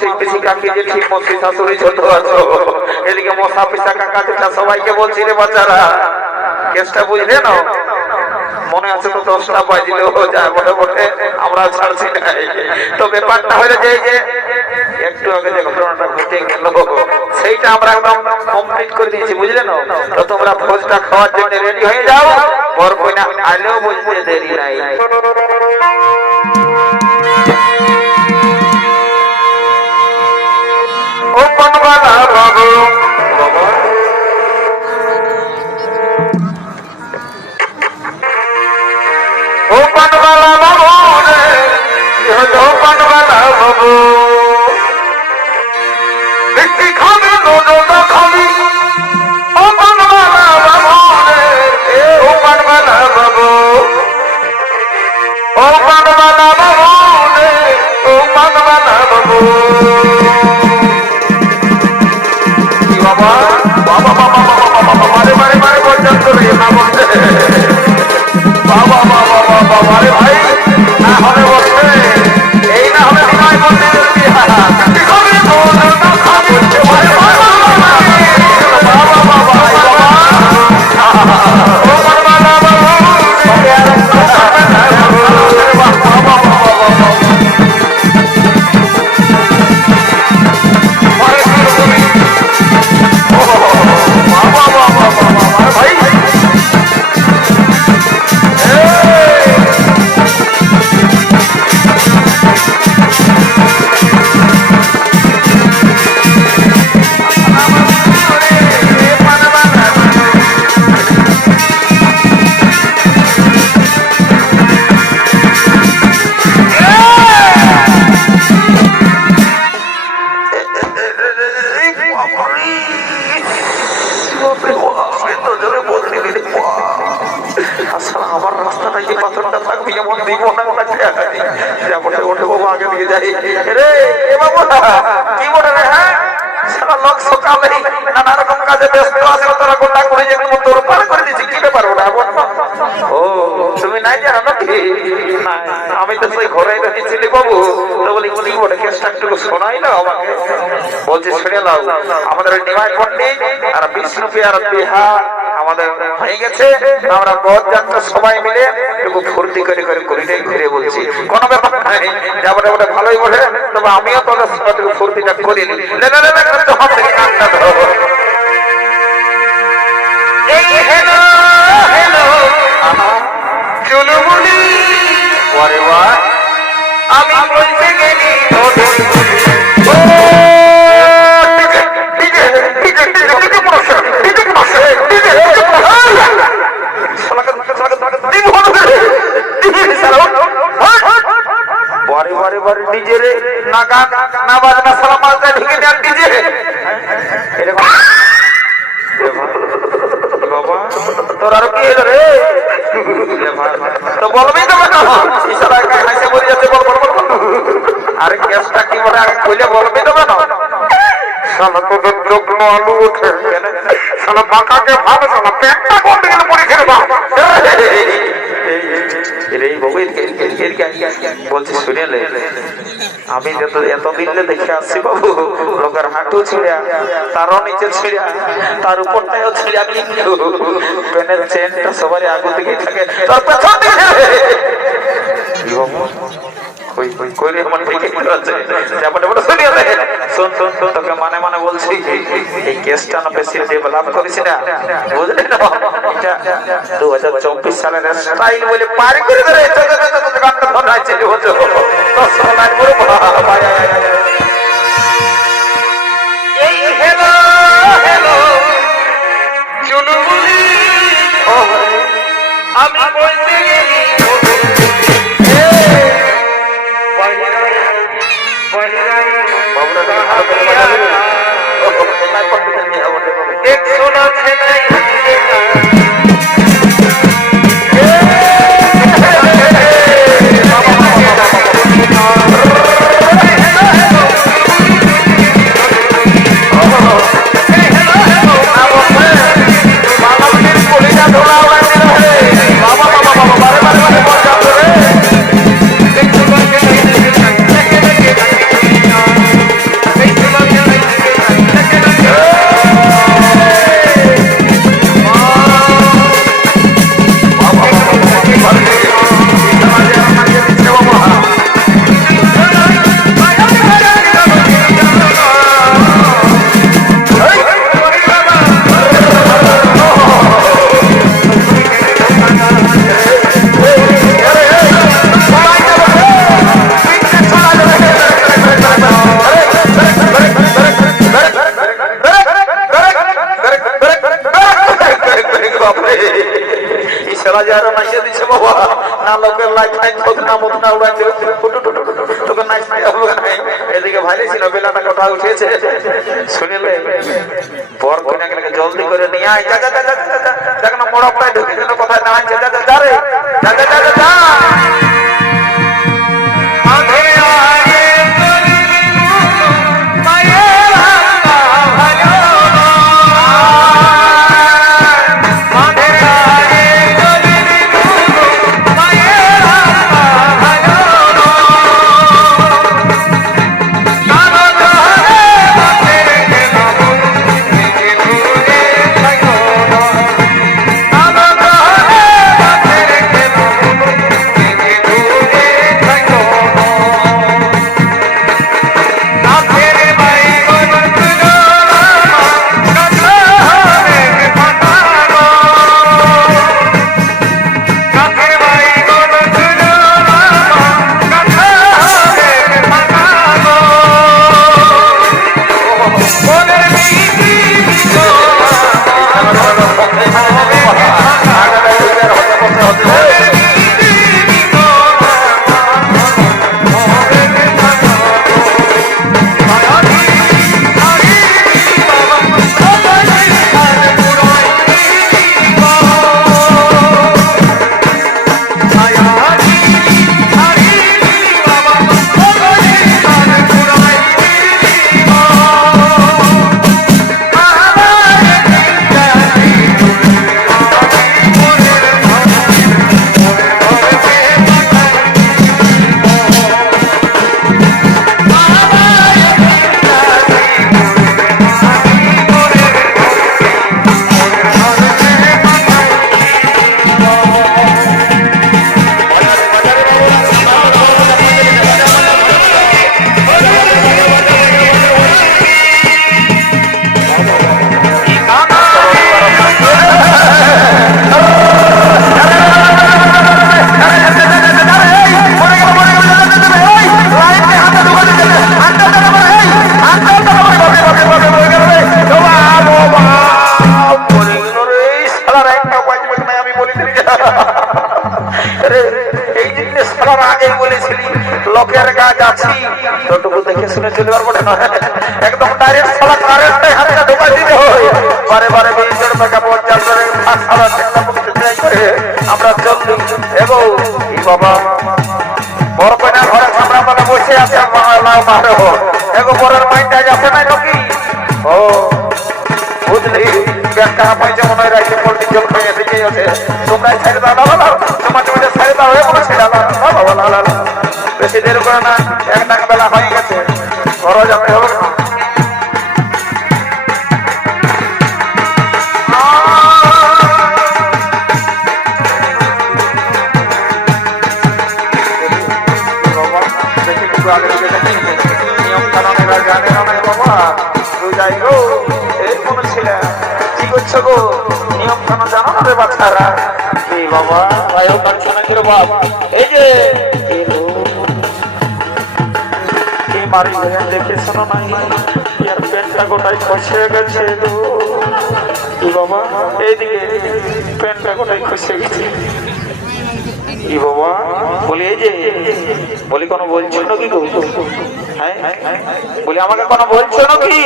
মাসি পিসি কাকি জেঠি মসি শাশুড়ি ছোট আছো, এদিকে মশা পিসা কাকা যেটা সবাইকে বলছি রে বাচ্চারা, কেসটা বুঝলে না? মনে আছে তো 10টা বাজিল যায় বটে বটে, আমরা ছাড়ছি না। তো ব্যাপারটা হলো যে একটু আগে যে ঘটনাটা ঘটে গেল সেইটা আমরা একদম কমপ্লিট করে দিয়েছি, বুঝলে না? তো তোমরা ভোজটা খাওয়ার জন্য রেডি হয়ে যাও, বর কইনা আইলেও বলতে দেরি নাই। ও বনবালা বাবু, বাবা ও বনবালা বাবু রে, হলো বনবালা বাবু, দেখি খাবি দুধ খাবি, ও বনবালা বাবু রে, ও বনবালা বাবু, ও বনবালা বাবু রে, ও বনবালা বাবু। বাবা বাবা বাবা বাবা মারে মারে মারে পর্যন্ত না বলছে, বাবা বাবা বাবা মারে ভাই না হবে বলছে, এই না হবে সবাই বলতে আমার রাস্তাটা যে পাথরটা থাকবে যেমন দিব না ওঠে ওঠে বাবু আগে দিকে যাই রে বাবু কি বলে রে, হ্যাঁ সারা লোক সকালে নানা রকম কাজে ব্যস্ত আছে, তোরা গোটা করে যে তোর পার করে দিচ্ছি, কি ব্যাপার ওটা? ও তুমি নাই জানো নাকি? আমি তো সেই ঘরে রেখেছিলি বাবু, তো বলি কি বলে কেসটা একটু শোনাই না আমাকে। বলছি শুনে দাও, আমাদের ওই নিমাই পণ্ডিত আর বিষ্ণু পেয়ার বিহা আমাদের হয়ে গেছে, আমরা বড় যাত্রা সবাই মিলে একটু ফুর্তি করে করে করিটাই ঘুরে বলছি, কোনো ব্যাপার নাই, যা বলে বলে ভালোই বলে, তবে আমিও তোদের সাথে ফুর্তিটা করি নি। এই হেলো হেলো চলো বলি ওরে বা আমি বলতে গেলি বারে বারে বারে নিজের না গান না বাজনা সারা মালটা ঢুকে দেন ডিজে। বাবা তোর আর কি হলো রে? তো বলবি তো না, ইশারা হাসে বলে যাচ্ছে বল বল বল। আরে কেসটা কি বলে আগে কইলে বলবি তো না? শালা তোদের যত্ন আলু ওঠে, শালা বাঁকাকে ভালো, শালা পেটটা কোন দিকে পড়ে খেলে বা বলছি শুনেলে, আমি এতদিন দেখে আসছি বাবু, লোকের হাঁটু ছিঁড়া, তারও নিচে ছিঁড়া, তার উপরটাও ছিঁড়া, কিন্তু পেনের চেনটা সবারই আগু দিকেই থাকে, তার পেছন দিকে মানে মানে বলছি এই কেসটা না বেশি ডেভেলপ করেছি না, বুঝলি না? 2024 সালের স্টাইল বলে পার করে ধরে এই হেলো হেলো চলো বলি আমি বলতে গেলি বাপরে এই শালা যারা নাইয়ে দিছে বাবা না লোকের লাইফ লাইন হোক না মত না উড়াইতে তোকে নাইস নাই হবে না এদিকে ভাইলে ছিল বেলাটা কথা উঠেছে শুনিলে পর কোনাকে জলদি করে নিয়ে আয় যা যা যা দেখ না মোড়কটাই ঢুকে দিল কথা না যা যা যা রে যা যা যা যা লোকের কাজ আছি তোটুকু দেখে শুনে চলে পারবো না একদম ডাইরেক্ট সালা কারেন্টে হাতে ঢোকাই দিতে হয় বারে বারে 20 টাকা 50 করে সালা চেষ্টা করতে চাই করে আমরা জলদি এগো এই বাবা বড় কইনা ঘরে সামনে পালে বসে আছে লাও মারো এগো পরের মাইন্ডে যাচ্ছে না নাকি ও বুঝলি ব্যাংকা পয়সা মনে রাখতে পড়তে জল খেয়ে এসে আছে তোমরা ছেড়ে দাও দাও তোমার তোমাদের ছেড়ে দাও এ বলে ছেড়ে দাও বাবা লা লা বেশি দেরি করে না এক টাকা বেলা হয়ে গেছে ঘরে যাবে হবে না নিয়ম কানুনেরা জানে না বাবা তুই যাই গো এই কোন ছেলে কি করছো গো নিয়ম কানুন জানো না রে বাচ্চারা এই বাবা ভাইও কাটছো নাকি রে বাপ এই যে মারি ভাইয়া দেখে শোনো নাই ইয়ার পেনটা গোটাই খসে গেছে ই বাবা এইদিকে পেনটা গোটাই খসে গেছে ই বাবা বলি এই যে বলি কোনো বলছো নাকি গো হ্যাঁ বলি আমাকে কোনো বলছো নাকি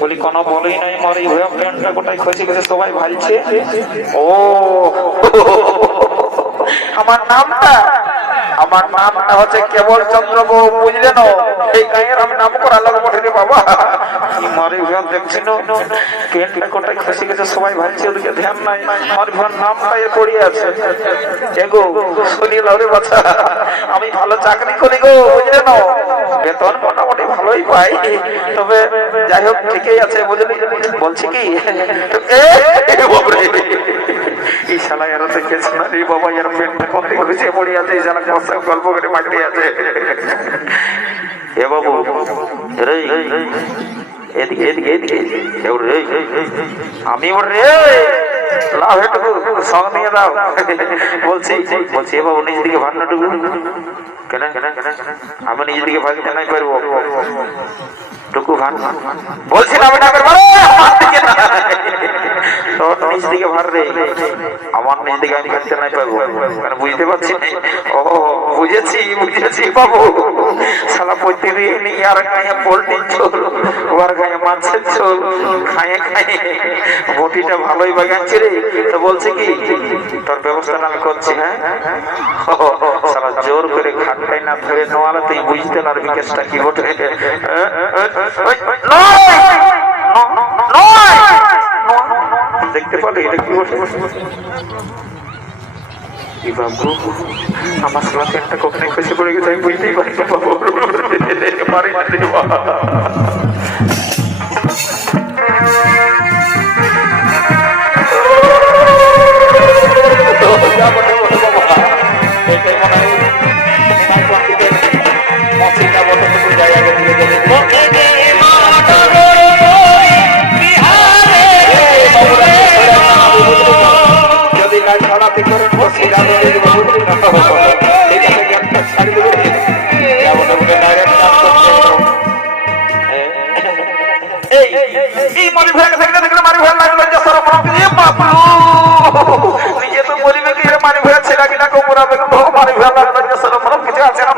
বলি কোনো বলেই নাই মারি ভাইয়া পেনটা গোটাই খসে গেছে সবাই ভালছে ও আমার নামটা হচ্ছে কেবল চন্দ্র বউ বুঝলে না এই গায়ের আমি নাম করা লাগবো রে বাবা কি মারি ভাই দেখছি না পেনটা কোটাই খসে গেছে সবাই ভালছে ওদিকে ধ্যান নাই আমার ভাই নামটা এ পড়ে আছে এগো শুনি লাও রে বাচ্চা আমি ভালো চাকরি করি গো বুঝলে না বেতন মোটামুটি ভালোই পাই তবে যাই হোক ঠিকই আছে বুঝলি বলছি কি এই শালা এর তো কেস না রে বাবা এর পেটটা কোথায় ঘুষে পড়ে আছে এই শালা কষ্ট গল্প করে মাটি আছে এ বাবু রে এদিকে এদিকে এদিকে রে আমি ওর রে লাভ একটু সঙ্গ নিয়ে দাও বলছি এ বাবু নিজ দিকে ভান্না ডুবু কেন আমি নিজ দিকে ভাগিতে নাই পারবো টুকু ভান বলছি না বেটা করবো নিজ দিকে ভাগ আমার নিজ দিকে আমি খেলতে নাই পাবো, মানে বুঝতে পারছি না। ও বুঝেছি বুঝেছি বাবু, সালা প্রতিদিন আর খাইয়ে পোল্ট্রির ঝোল, ওর খাইয়ে মাছের ঝোল, খাইয়ে খাইয়ে বটিটা ভালোই বাগাচ্ছে রে। তো বলছে কি তোর ব্যবস্থা আমি করছি। হ্যাঁ সালা জোর করে খাটটাই না ধরে নেওয়ালে তুই বুঝতে পারবি কেসটা কি বটে। দেখতে পাবে এটা কি বটে। বাবু আমার সালাতে একটা কখনই খসে পড়ে গেছে, আমি বুঝতেই পারি না বাবু, পারি না রে বাবা। নিজে তো বলিবে কি মানি ভয়া ছেলে কিনা কোমরাবে মানি ভয়া লাগবে যে সরম কিছু আছে না।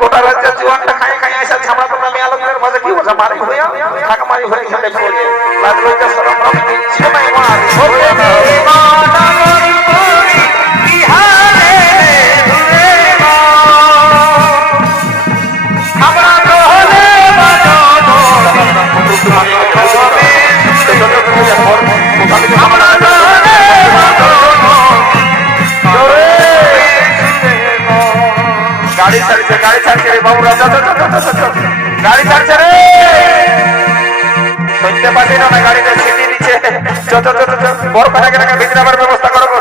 গোটা রাজ্যের জীবনটা খাই খাই আসা ছামড়া তো আমি আলোকের মাঝে কি বলছে মারি ভয়া থাকা মারি ভয়া খেলে বলে লাগলো যে সরম কিছু নাই মার গাড়ি ছাড়ছে রে বাবু, গাড়ি ছাড়ছে রে, শুনতে পাচ্ছি না গাড়িতে সিটি দিচ্ছে। বড় পাঠাকে ভিতরে আবার ব্যবস্থা করবো।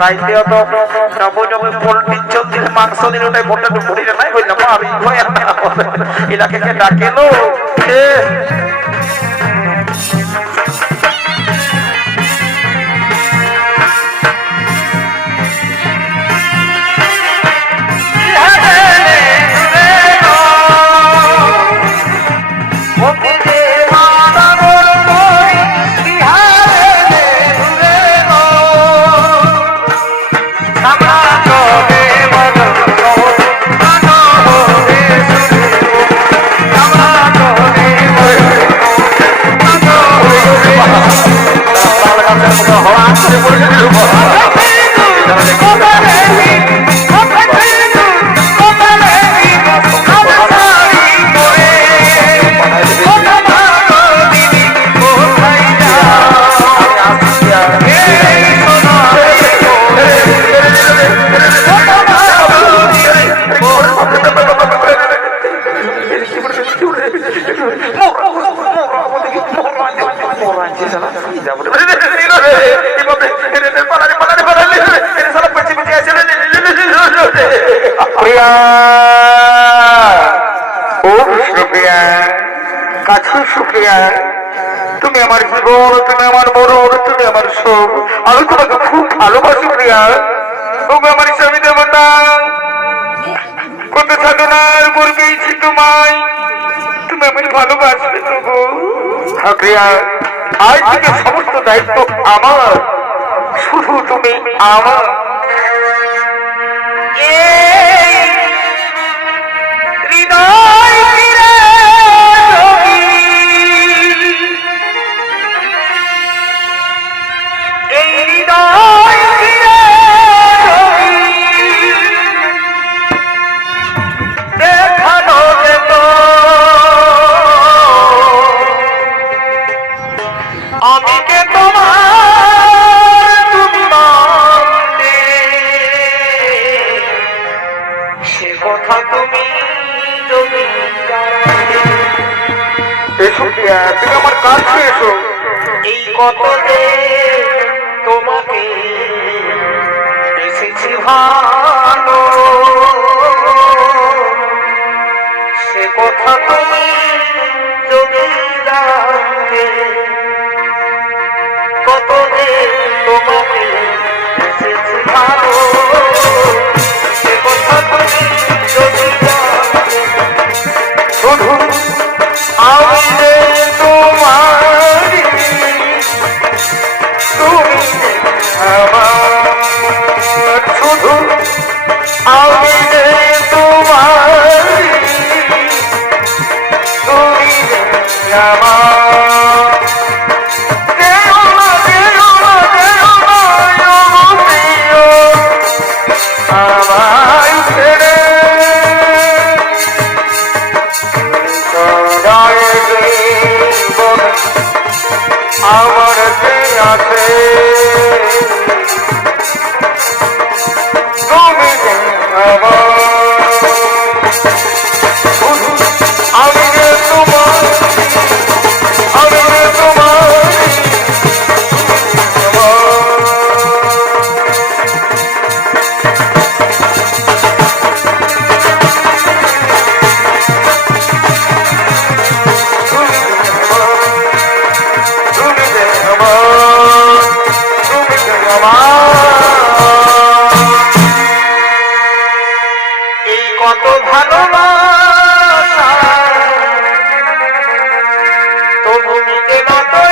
রাইতে তো পোল্ট্রির চোখ দিলে মাংস দিলে ওটাই ভোটটা ভরিলে নাই বললাম এলাকাকে ডাকেলো। তুমি আমার জীবন, তুমি আমার মরণ, তুমি আমার সব, আমি তোমাকে খুব ভালোবাসি প্রিয়া। তুমি আমার স্বামী দেবতা, কত সাধনার উপর পেয়েছি তোমায়, তুমি আমাকে ভালোবাসবে তবু। হ্যাঁ প্রিয়া, আজ থেকে সমস্ত দায়িত্ব আমার, শুধু তুমি আমার। তুমি আমার কাছে এসো, এই কত যে তোমাকে এসেছি ভালো, সে কথা তুমি যদি জানতে, কত যে তোমাকে এসেছি ভালো, সে কথা তুমি যদি জানতে। শুধু আমি তোমার আছে তুমি আমি যে তোমার আমি যে তোমার কত ভালোবাসা তবু মিটে না তো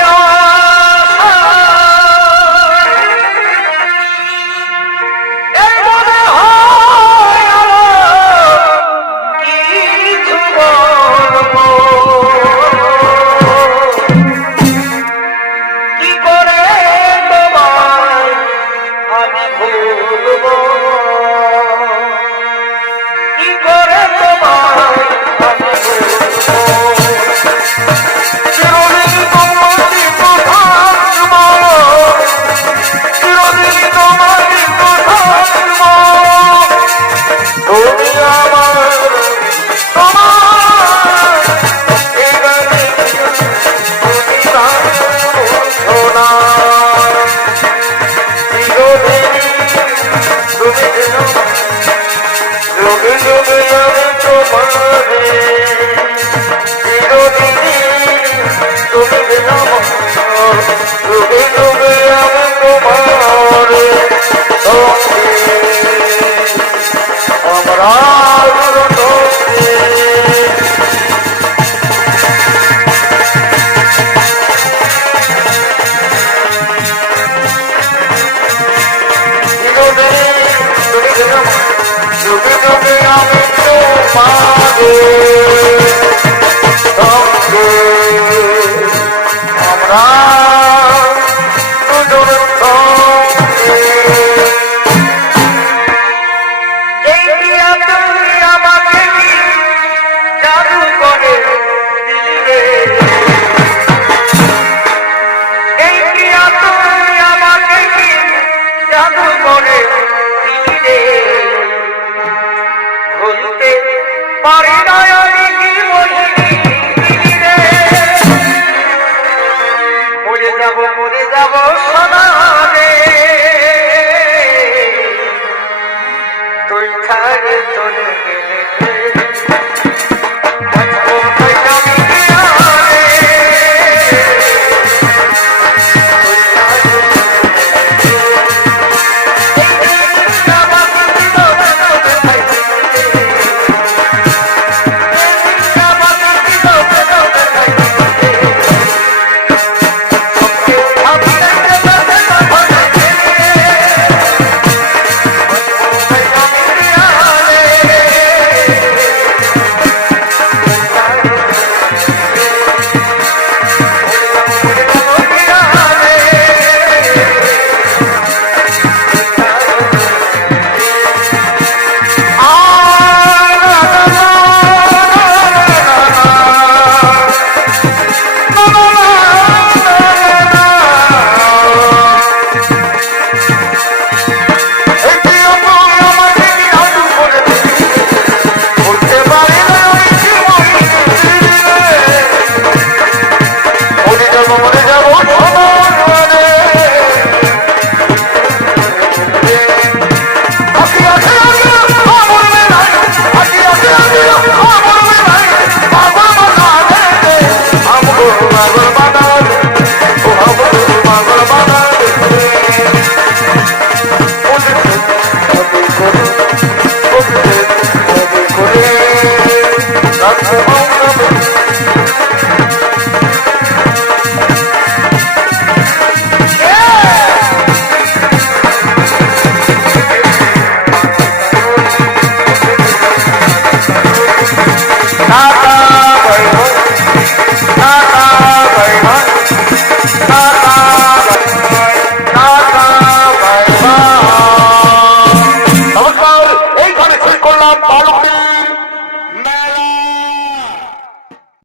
এই মনে হয় কিছু বলবো কি করে তোমায় আমি ভুলবো মরে যাব সোনারে তুই ছাড়ে চলে গেলে করলাম